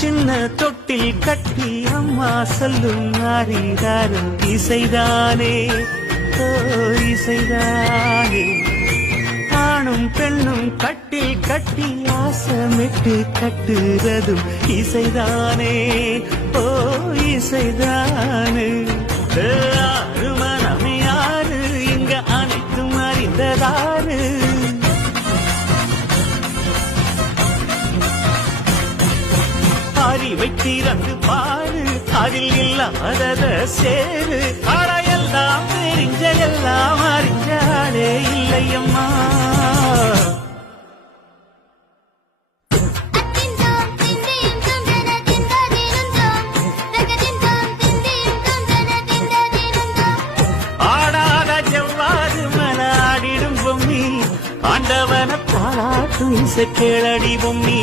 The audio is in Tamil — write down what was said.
சின்ன தொட்டில் கட்டி அம்மா சொல்லும் ஆரிதாரும் இசைதானே ஓ இசைதானே. ஆணும் பெண்ணும் கட்டில் கட்டி ஆசமிட்டு கட்டுறதும் இசைதானே ஓ இசைதானே. ஆறு மனம் யாரு இங்க அனைத்தும் அறிந்ததாரு. அறிவை திறந்து பாரு அதில் இல்லாதத சேரு. அடையெல்லாம் தெரிஞ்ச எல்லாம் அறிஞ்சாலே இல்லையம்மா. ஆடாத ஜவ்வாது மலாடிடும் பொம்மி ஆண்டவன பாராட்டும் இசை கேளடி பொம்மி.